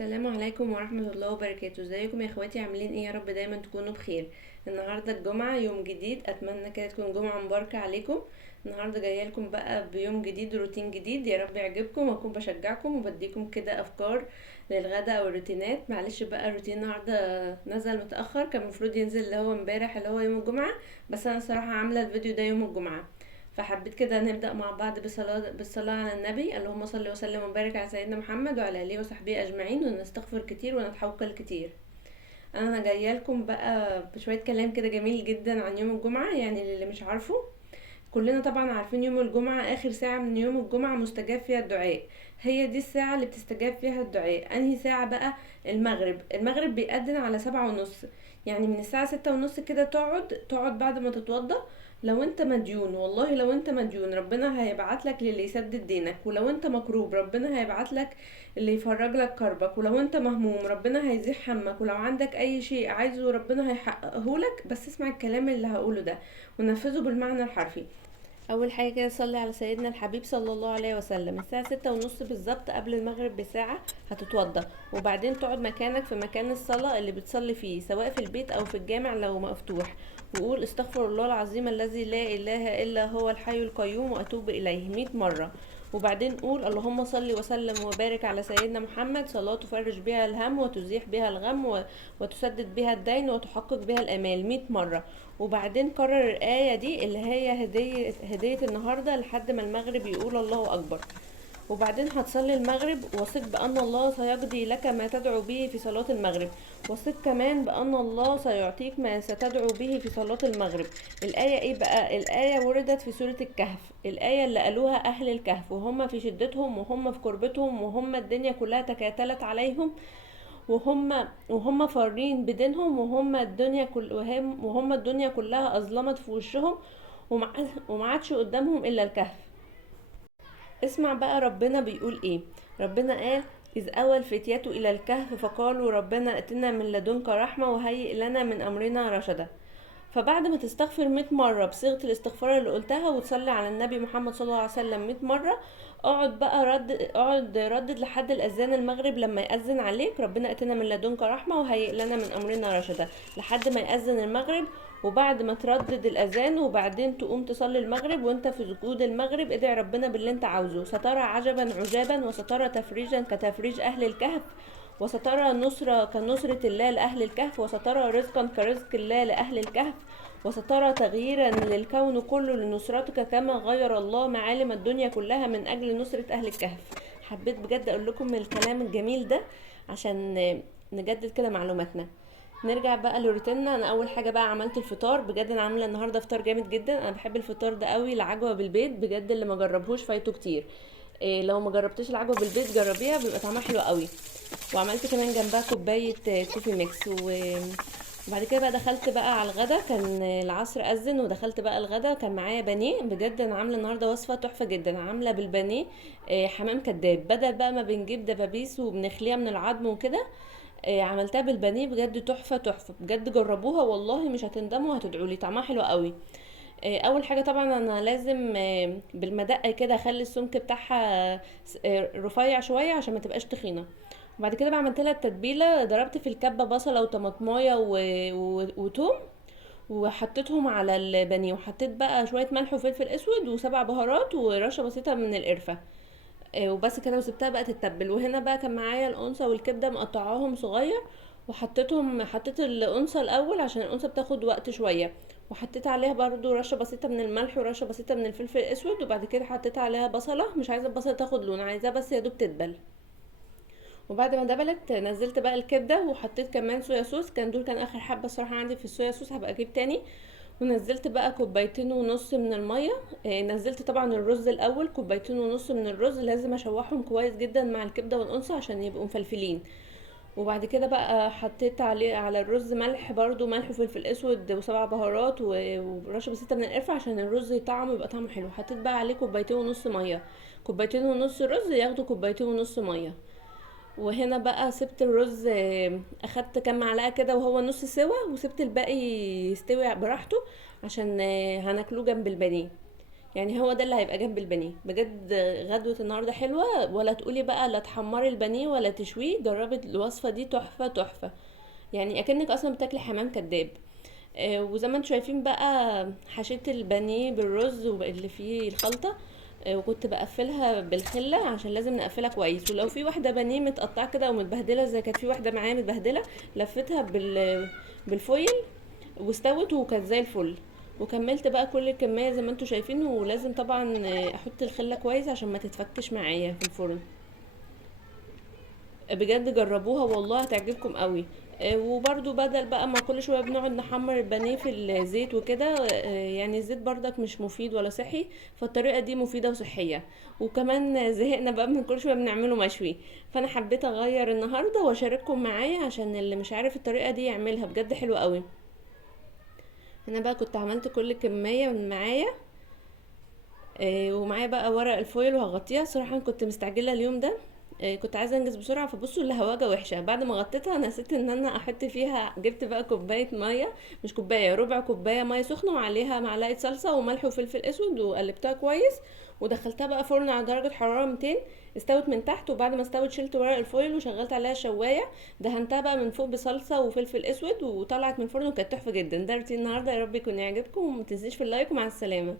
السلام عليكم ورحمة الله وبركاته. ازيكم يا اخواتي؟ عاملين ايه؟ يا رب دايما تكونوا بخير. النهاردة الجمعة، يوم جديد، اتمنى كده تكون جمعة مباركة عليكم. النهاردة جاية لكم بقى بيوم جديد، روتين جديد، يا رب يعجبكم واكون بشجعكم وبديكم كده افكار للغدا او الروتينات. معلش بقى الروتين النهاردة نزل متأخر، كان المفروض ينزل اللي هو امبارح اللي هو يوم الجمعة، بس انا صراحة عاملة الفيديو ده يوم الجمعة. فحبيت كده نبدأ مع بعض بالصلاة على النبي. اللهم صل وسلم وبارك على سيدنا محمد وعلى آله وصحبه أجمعين، ونستغفر كتير ونتحوكل كتير. أنا جاية لكم بقى بشوية كلام كده جميل جدا عن يوم الجمعة، يعني اللي مش عارفه. كلنا طبعا عارفين يوم الجمعة آخر ساعة من يوم الجمعة مستجاب فيها الدعاء. هي دي الساعة اللي بتستجاب فيها الدعاء. أنهي ساعة بقى؟ المغرب بيأذن على 7:30. يعني من الساعة 6:30 كده تقعد بعد ما تتوضى. لو انت مديون، والله لو انت مديون ربنا هيبعت لك للي يسدد دينك، ولو انت مكروب ربنا هيبعت لك اللي يفرج لك كربك، ولو انت مهموم ربنا هيزيح همك، ولو عندك اي شيء عايزه ربنا هيحققه لك. بس اسمع الكلام اللي هقوله ده ونفذه بالمعنى الحرفي. اول حاجه كده صلي على سيدنا الحبيب صلى الله عليه وسلم. الساعه 6:30 بالظبط قبل المغرب بساعه هتتوضى، وبعدين تقعد مكانك في مكان الصلاه اللي بتصلي فيه، سواء في البيت او في الجامع لو مفتوح، وقول استغفر الله العظيم الذي لا اله الا هو الحي القيوم واتوب اليه 100 مره. وبعدين قول اللهم صل وسلم وبارك على سيدنا محمد، صلاة تفرج بها الهم وتزيح بها الغم وتسدد بها الدين وتحقق بها الامال 100 مرة. وبعدين كرر الآية دي اللي هي هدية النهاردة لحد ما المغرب يقول الله أكبر. وبعدين هتصلي المغرب، وثق بأن الله سيقضي لك ما تدعو به في صلاة المغرب، وثق كمان بأن الله سيعطيك ما ستدعو به في صلاة المغرب. الآية ايه بقى؟ الآية وردت في سورة الكهف، الآية اللي قالوها أهل الكهف وهم في شدتهم وهم في كربتهم وهم الدنيا كلها تكاتلت عليهم، وهم فارين بدينهم، وهم الدنيا كلها أظلمت في وشهم، وما عادش قدامهم إلا الكهف. اسمع بقى ربنا بيقول ايه. ربنا قال: إذ أوى الفتية إلى الكهف فقالوا ربنا ائتنا من لدنك رحمة وهيئ لنا من أمرنا رشدا. فبعد ما تستغفر 100 مرة بصيغة الاستغفار اللي قلتها، وتصلي على النبي محمد صلى الله عليه وسلم 100 مرة، اقعد ردد لحد الأذان المغرب لما يأذن عليك ربنا اتنا من لدنك رحمة وهيئ لنا من أمرنا رشدا، لحد ما يأذن المغرب. وبعد ما تردد الأذان وبعدين تقوم تصلي المغرب، وانت في سجود المغرب ادعي ربنا باللي انت عاوزه. سترى عجبا عجابا، وسترى تفريجا كتفريج أهل الكهف، وسترى نصرة كنصرة الله لأهل الكهف، وسترى رزقا كرزق الله لأهل الكهف، وسترى تغييرا للكون كله لنصرتك كما غير الله معالم الدنيا كلها من أجل نصرة أهل الكهف. حبيت بجد أقول لكم من الكلام الجميل ده عشان نجدد كده معلوماتنا. نرجع بقى لروتيننا. انا اول حاجه بقى عملت الفطار. بجد انا عامله النهارده فطار جامد جدا، انا بحب الفطار ده قوي، العجوه بالبيض. بجد اللي ما جربهوش فايته كتير. إيه، لو ما جربتش العجوه بالبيض جربيها، بيبقى طعمها حلو قوي. وعملت كمان جنبها كوبايه كوفي ميكس وبعد كده بقى دخلت بقى على الغدا. كان العصر اذن ودخلت بقى الغدا. كان معايا بانيه. بجد انا عامله النهارده وصفه تحفه جدا، عامله بالبانيه حمام كداب، بدل بقى ما بنجيب دبابيس وبنخليها من العظم وكده. عملتها بالبانيه. بجد تحفه تحفه، بجد جربوها والله مش هتندموا، هتدعولي، طعمها حلو قوي. اول حاجه طبعا انا لازم بالمدقه كده اخلي السمك بتاعها رفيع شويه عشان ما تبقاش تخينه. وبعد كده بقى عملت لها التتبيله. ضربت في الكبه بصله وطماطمايه وتوم، وحطيتهم على البانيه، وحطيت بقى شويه ملح وفلفل اسود وسبع بهارات ورشه بسيطه من القرفه. وبس كده، وسبتها بقى تتبل. وهنا بقى كان معايا القنصه والكبده مقطعاهم صغير، حطيت القنصه الاول عشان القنصه بتاخد وقت شويه، وحطيت عليها برضو رشه بسيطه من الملح ورشه بسيطه من الفلفل الاسود. وبعد كده حطيت عليها بصله، مش عايزه البصله تاخد لون، عايزاها بس يا دوب تدبل. وبعد ما دبلت نزلت بقى الكبده، وحطيت كمان صويا صوص. كان اخر حبه الصراحه عندي في الصويا صوص، هبقى اجيب تاني. ونزلت بقى كوبايتين ونص من الميه. نزلت طبعا الرز الاول، كوبايتين ونص من الرز لازم اشوحهم كويس جدا مع الكبده والقنصه عشان يبقوا مفلفلين. وبعد كده بقى حطيت على الرز ملح، برضو ملح وفلفل اسود وسبع بهارات ورشه بسيطه من القرفه عشان الرز طعمه يبقى طعمه حلو. حطيت بقى عليه كوبايتين ونص ميه. كوبايتين ونص رز ياخدوا كوبايتين ونص ميه. وهنا بقى سبت الرز، اخدت كام معلقه كده وهو نص سوا، وسبت الباقي يستوي براحته عشان هناكلوه جنب البانيه. يعني هو ده اللي هيبقى جنب البانيه بجد. غدوة النهارده حلوة، ولا تقولي بقى لا تحمري البانيه ولا تشويه، جربي الوصفة دي تحفة تحفة. يعني اكنك اصلا بتاكلي حمام كداب. وزي ما انتم شايفين بقى، حشيت البانيه بالرز واللي فيه الخلطة. وكنت بقفلها بالخلة عشان لازم نقفلها كويس، ولو في واحدة بانيه متقطعة كده ومتبهدلة زي كانت في واحدة معايا متبهدلة، لفتها بالفويل واستوت وكانت زي الفل. وكملت بقى كل الكمية زي ما انتوا شايفين، ولازم طبعا احط الخلة كويس عشان ما تتفكش معايا في الفرن. بجد جربوها والله هتعجبكم قوي. وبرضو بدل بقى ما كل شويه بنقعد نحمر البانيه في الزيت وكده، يعني الزيت برضك مش مفيد ولا صحي، فالطريقه دي مفيده وصحيه. وكمان زهقنا بقى من كل شويه بنعمله مشوي، فانا حبيت اغير النهارده واشارككم معايا عشان اللي مش عارف الطريقه دي يعملها، بجد حلوه قوي. انا بقى كنت عملت كل كميه من معايا. ومعايا بقى ورق الفويل وهغطيها. صراحة أنا كنت مستعجلة اليوم ده. كنت عايزة انجز بسرعة، فبصوا الهواجة وحشة. بعد ما غطيتها نسيت ان انا احط فيها، جبت بقى كوباية مية، مش كوباية، ربع كوباية مية سخنة وعليها معلقة صلصة وملح وفلفل اسود، وقلبتها كويس. ودخلتها بقى فرن على درجة حرارة 200. استوت من تحت، وبعد ما استوت شلت ورق الفويل وشغلت عليها شواية. دهنتها بقى من فوق بصلصة وفلفل اسود، وطلعت من الفرن وكانت تحفة جدا. ده روتين النهاردة، يا رب يكون يعجبكم، ومتنسيش في اللايك، ومع السلامة.